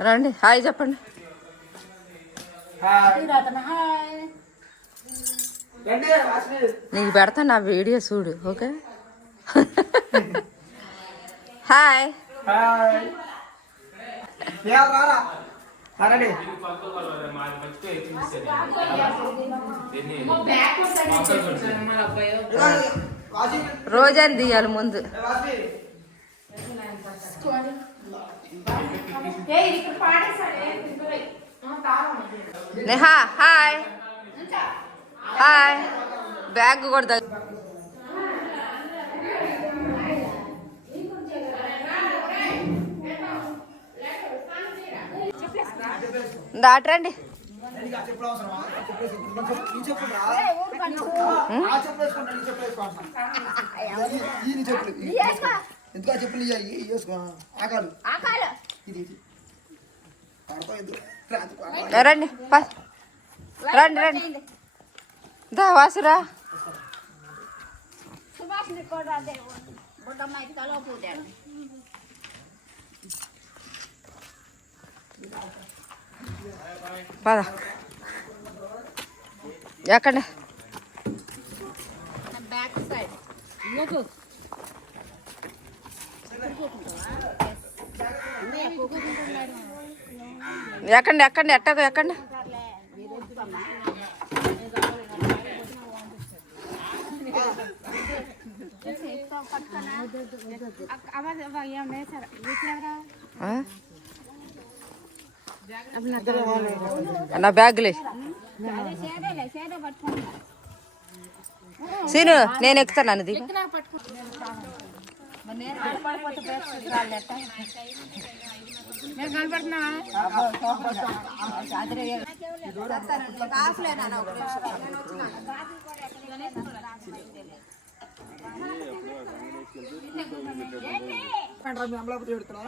రండి హాయ్ చెప్పండి. నీకు పెడతా నా వీడియో చూడు ఓకే? హాయ్. రోజని తీయాలి ముందు. నేహా హాయ్. హాయ్. బ్యాగ్ కూడా దాటరండి. ఎందుకు చెప్పులు ఆకాలు ఇది రండి రండి రండి. దా వాసురా. పద. ఎక్కడ? ఎక్కండి ఎక్కండి ఎట్టకు ఎక్కండి? పట్టుకున్నా నా బ్యాగులే సీను నేను ఎక్కుతాను అన్నది అంటారా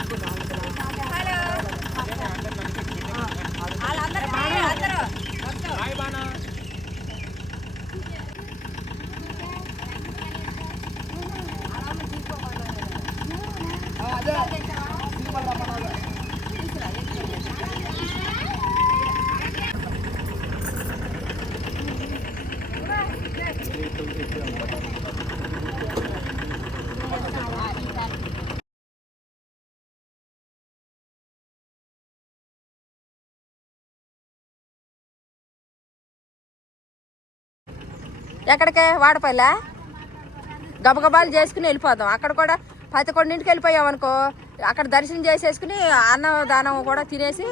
ఎక్కడికే? వాడపల్లా? గబగబాలు చేసుకుని వెళ్ళిపోదాం. అక్కడ కూడా పదకొండింటికి వెళ్ళిపోయాం అనుకో అక్కడ దర్శనం చేసేసుకుని అన్నదానం కూడా తినేసి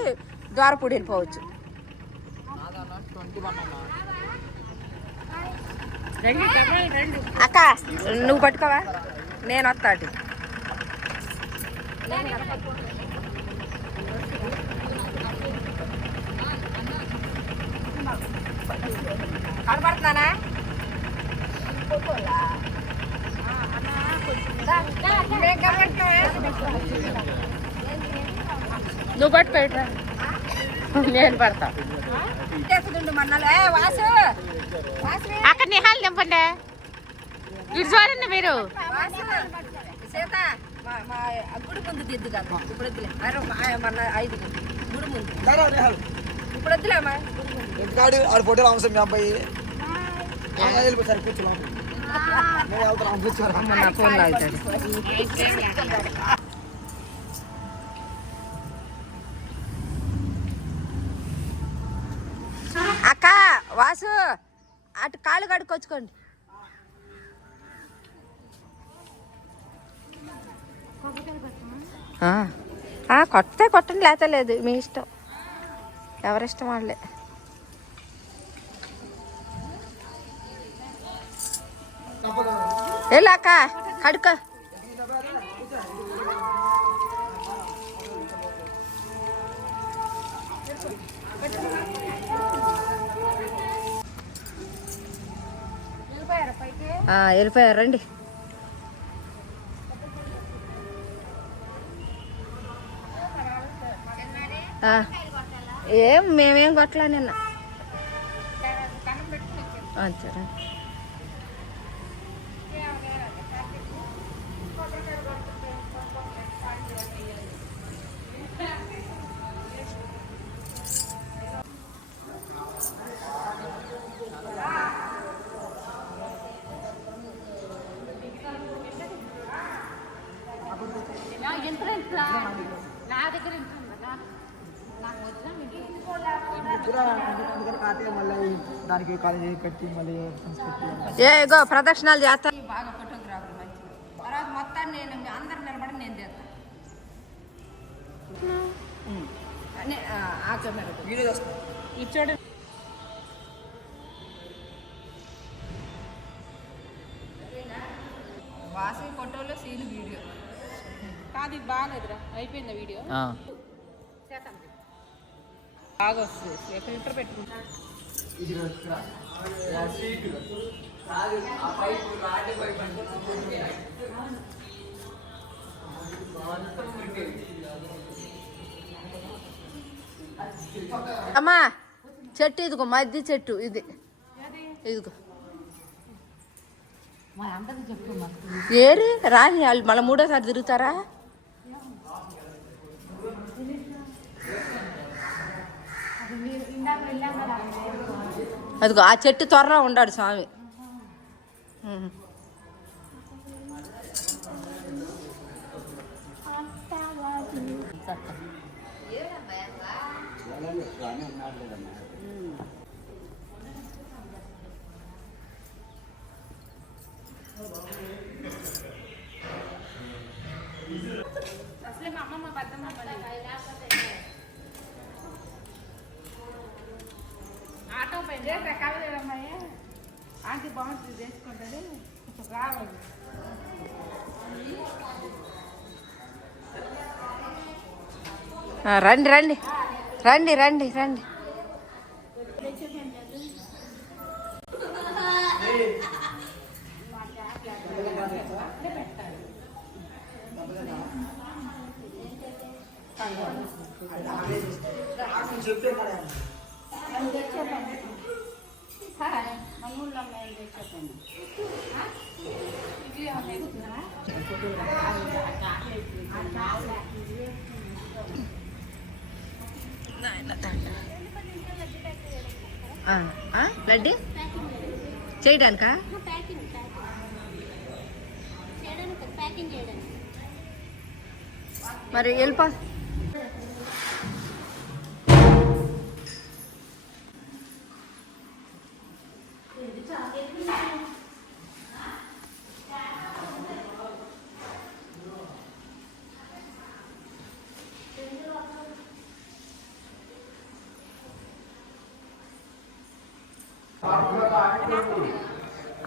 ద్వారపూడి వెళ్ళిపోవచ్చు. అక్క నువ్వు పట్టుకోవా? నేను వస్తా అటు. కనపడుతున్నానా? నువ్వు పట్టు పెట్టరా నేను పడతా. అక్కడ నిహాలు నింపండి ఇటు చూడండి మీరు. గుడి ముందు దిద్దు కదా ఇప్పుడు వద్దులే ఐదు గుడి ముందు. ఇప్పుడు వద్దులేమ్మా ఆడ ఫోటోలు అవసరం మీ అబ్బాయి కూర్చున్నాం నా ఫోన్ అక్క వాసు అటు కాళ్ళు కడుక్కొచ్చుకోండి. కొట్టే కొట్టండి లేత లేదు మీ ఇష్టం. ఎవరిష్టం వాళ్ళే. వెళ్ళాక కడుక వెళ్ళిపోయారు రండి. ఏం మేమేం కొట్టలే నిన్న? అంతేరా కార్తీక మళ్ళీ దానికి కాలేజీ కట్టి మళ్ళీ ఫండ్స్ పెట్టి ఏ ఇగో ప్రదక్షిణాలు చేస్తా. బాగా ఫోటోగ్రాఫర్ మంచి తర్వాత మొత్తాన్ని నేను అందరు నిలబడి నేను చేస్తాను ఆ కెమెరా వీడియో చేస్తాను ఇది ఇది బాగాలేదురా అయిపోయిందా వీడియో? బాగా వస్తుంది. ఫిల్టర్ పెట్టుకుంటా అమ్మా చెట్టు ఇదిగో మధ్య చెట్టు ఇది. ఇదిగో. ఏరి రాని వాళ్ళు మళ్ళీ మూడోసారి తిరుగుతారా? అదిగో ఆ చెట్టు త్వరలో ఉన్నాడు స్వామి ఉహు. రకాలు లేదమ్మాయి? ఆంటీ బాగుంటుంది చేసుకుంటుంది రావాలి. ఆ, రండి రండి. రండి రండి రండి. చెప్తే కదా ఆ, ఆ, లడ్డి చేయడానికా ప్యాకింగ్ చేయడానికి ప్యాకింగ్ చేయడానికి? మరి వెళ్ళిపో.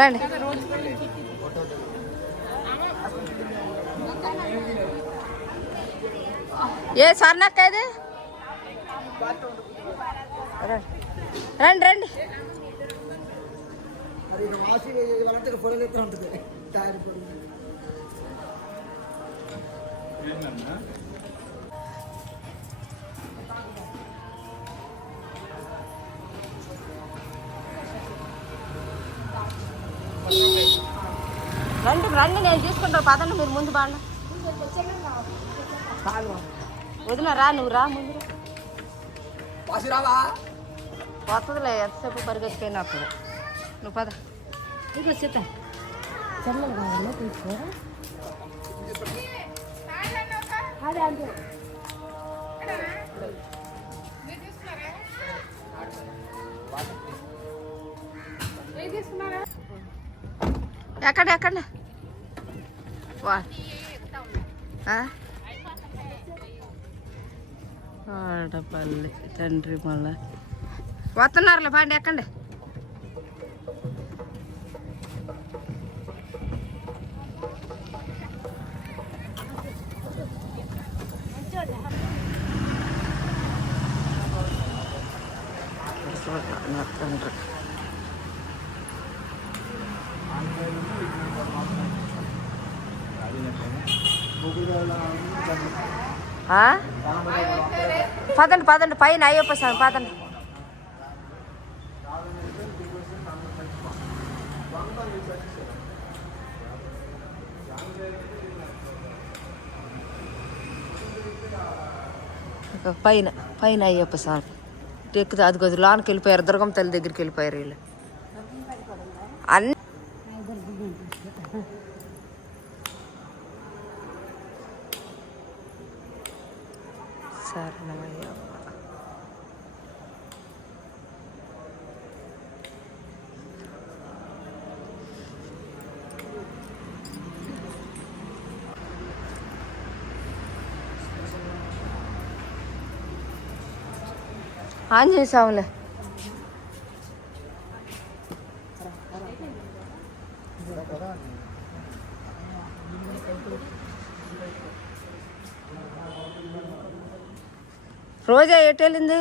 రండి. ఏ స్వర్ణక్క ఇది? రండి రండి. మరి రండి నేను చూసుకుంటాను పదండి మీరు ముందు బాగా. వదిన రా నువ్వు రా ముందు. వస్తుందిలే ఎంతసేపు పరిగెత్తిపోయినా అప్పుడు. నువ్వు పద. ఇదిగో సీత. ఎక్కడ ఎక్కడ? వా ఆ? ఆడపల్లి తండ్రి మళ్ళా వస్తున్నారులే పండి ఎక్కండి తండ్రి ఆ? పదండి పదండి పైన అయ్యప్ప స్వామి పదండి. పైన పైన అయ్యప్ప స్వామి. ఇటు అది కొద్ది లోనికి వెళ్ళిపోయారు దుర్గం తల్లి దగ్గరికి వెళ్ళిపోయారు వీళ్ళు. అన్ని ఆన్ చేసావులే. రోజా ఎటు వెళ్ళింది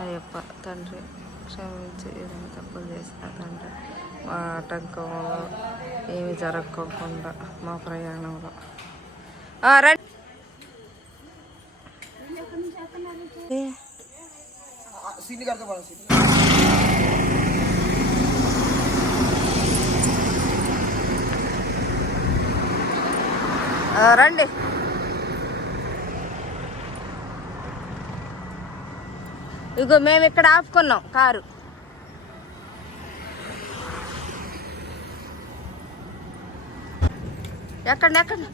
అయ్యప్ప తండ్రి క్షమించి ఏదైనా తప్పులు చేసిన తండ్రి. మా ఆటంకంలో ఏమి జరగకుండా మా ప్రయాణంలో. రండి. రండి. ఇగో మేము ఇక్కడ ఆపుకున్నాం కారు. ఎక్కండి ఎక్కండి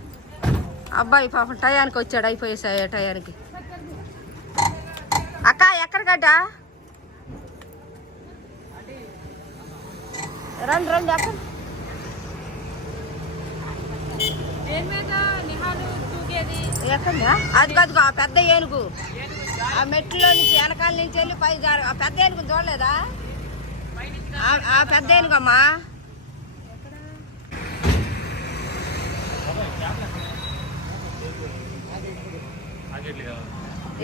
అబ్బాయి పాపం టయానికి వచ్చాడు అయిపోయేసాయి టయానికి. అక్క ఎక్కడ గడ్డ? రండి రండి ఎక్కండి ఎక్కడా అది కాదు ఆ పెద్ద ఏనుగు. ఆ మెట్లో నుంచి వెనకాల నుంచి వెళ్ళి పై ఆ పెద్ద ఏనుగు చూడలేదా? ఆ- పెద్ద ఏనుగు అమ్మా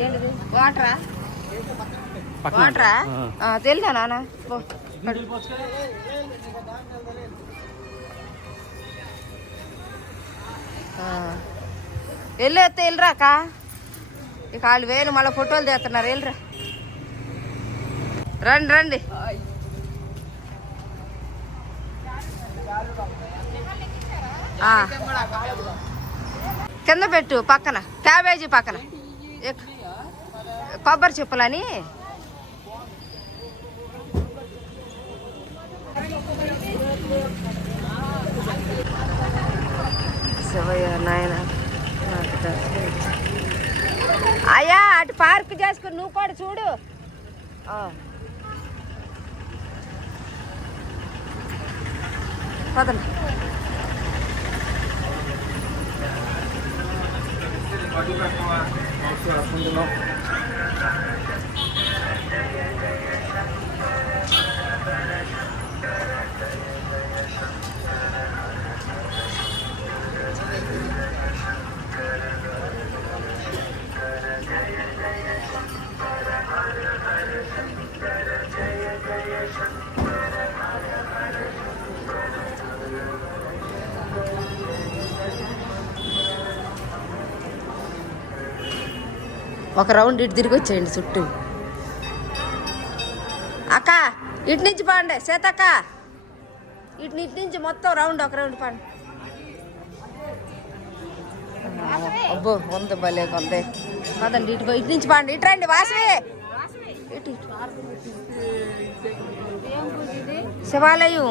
ఏంటిది? వాటరా? వాటరా? తెలుసా నాన్న. వెళ్ళు ఎత్తే వెళ్ళరాక ఇక వాళ్ళు వేలు మళ్ళీ ఫోటోలు తీస్తున్నారు వెళ్ళరా రండి రండి. కింద పెట్టు పక్కన. క్యాబేజీ పక్కన. ఎక్- కొబ్బరి చెప్పులని. నాయన అయ్యా అటు పార్క్ చేసుకుని నువ్వు కూడా చూడు. పదండి. ఒక రౌండ్ ఇటు తిరిగి వచ్చేయండి చుట్టూ. అక్క ఇటు నుంచి పాండి సీతక్క ఇటు ఇటు నుంచి మొత్తం రౌండ్ ఒక రౌండ్ పాండి. అబ్బో ఉంది భలే కొందే పదండి ఇటు ఇటు నుంచి బాండి ఇటు రండి వాసవి. ఇటు ఇటు. శివాలయం.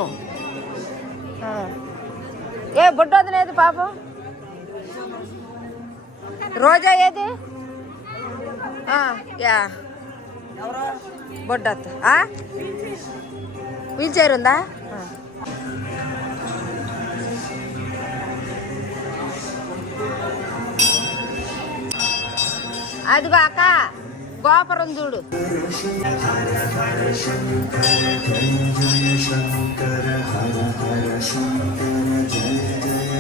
ఏ బుడ్డది పాపం. రోజా ఏది? యా బొడ్డత్త వీల్ చైర్ ఉందా అది అదిగో గోపురం చూడు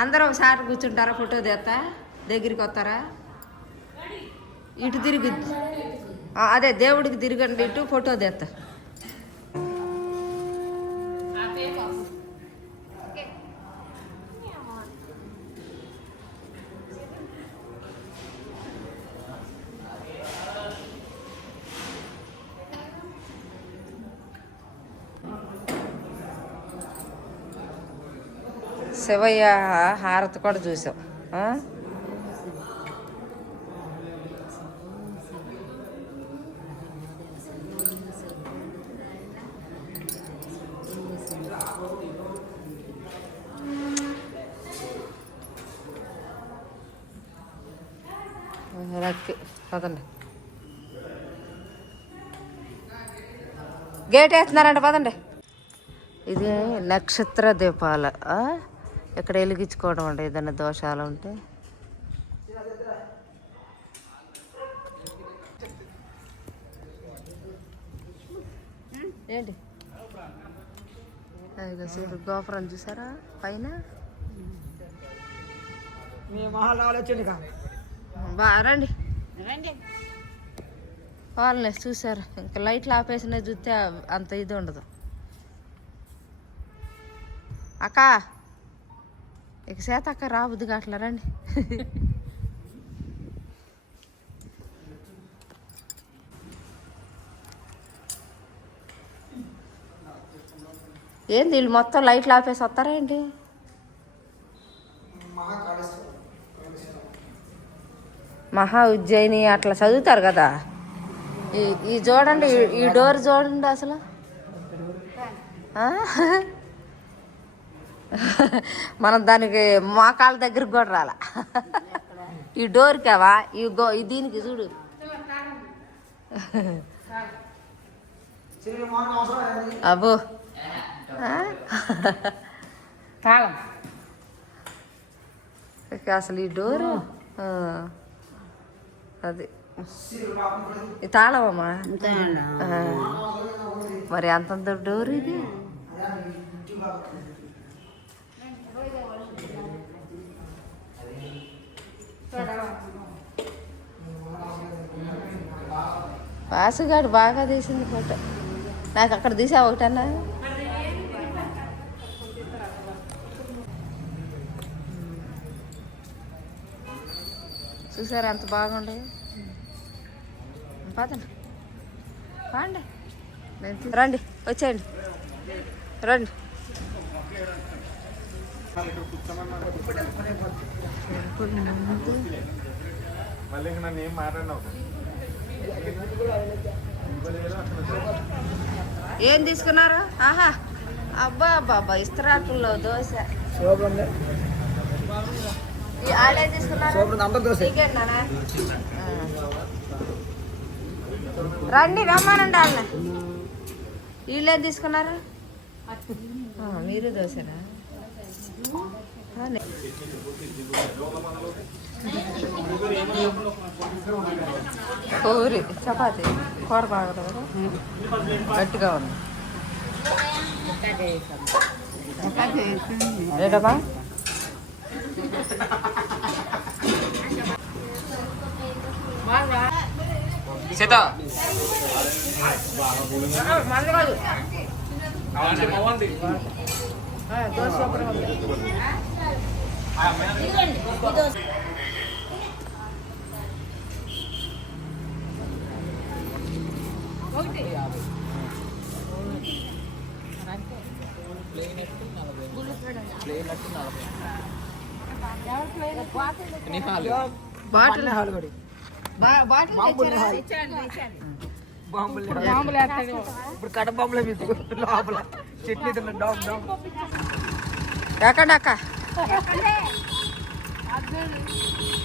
అందరూ ఒకసారి కూర్చుంటారా ఫోటో తీస్తా? దగ్గరికి వస్తారా? ఇటు తిరిగి అదే దేవుడికి తిరగండి ఇటు ఫోటో తీస్తా. శివయ్య హారతి కూడా చూసాం. ఆ? పదండి. గేట్ వేస్తున్నారంట పదండి. ఇది నక్షత్ర దీపాల ఇక్కడ వెలిగించుకోవడం అండి? ఏదైనా దోషాలు ఉంటే? ఏంటి? చూడు గోపురం చూసారా? పైన? బా రండి. వాళ్ళని చూసారు. ఇంకా లైట్లు ఆపేసిన చూస్తే అంత ఇది ఉండదు. అక్క! ఇక చేత అక్క రాబుద్ది అట్లా రండి. ఏంది వీళ్ళు మొత్తం లైట్లు ఆపేసి వస్తారా ఏంటి? మహా ఉజ్జయిని అట్లా చదువుతారు కదా. ఈ ఈ చూడండి ఈ- ఈ డోర్ చూడండి అసలు. ఆ? మనం దానికి మోకాళ్ళ దగ్గరికి కూడా రాలా. ఈ డోర్ కావా? ఈ గో ఈ దీనికి చూడు? అబ్బో. ఆ? తాళం. ఇక అసలు ఈ డోరు? ఆ. అది. ఈ తాళమమ్మా. మరి అంతంత డోర్ ఇది? వాసుగాడు బాగా తీసింది ఫోటో. నాకు అక్కడ తీసా ఒకటన్నా? చూసారా ఎంత బాగుండే? పదండి పాండి. రండి వచ్చేయండి. రండి. మళ్ళీ ఇంక నన్ను ఏం మాట్లాడినావు ఏం తీసుకున్నారు? ఆహా. అబ్బా అబ్బా ఇస్తరాకుల్లో దోశ. ఆడే తీసుకున్నారు. రండి రమ్మానండి వాళ్ళ వీళ్ళేం తీసుకున్నారు? మీరు దోశనా? ఆ, పూరి చపాతి కూర బాగుంది గట్టిగా ఉంది. ఏంటమ్మా సీత. కాదు బాంబులు. ఇప్పుడు కడ బాంబులే మీకు లోపల తిన్న డామ్ డామ్ ఎక్కండి అక్క 对，阿德。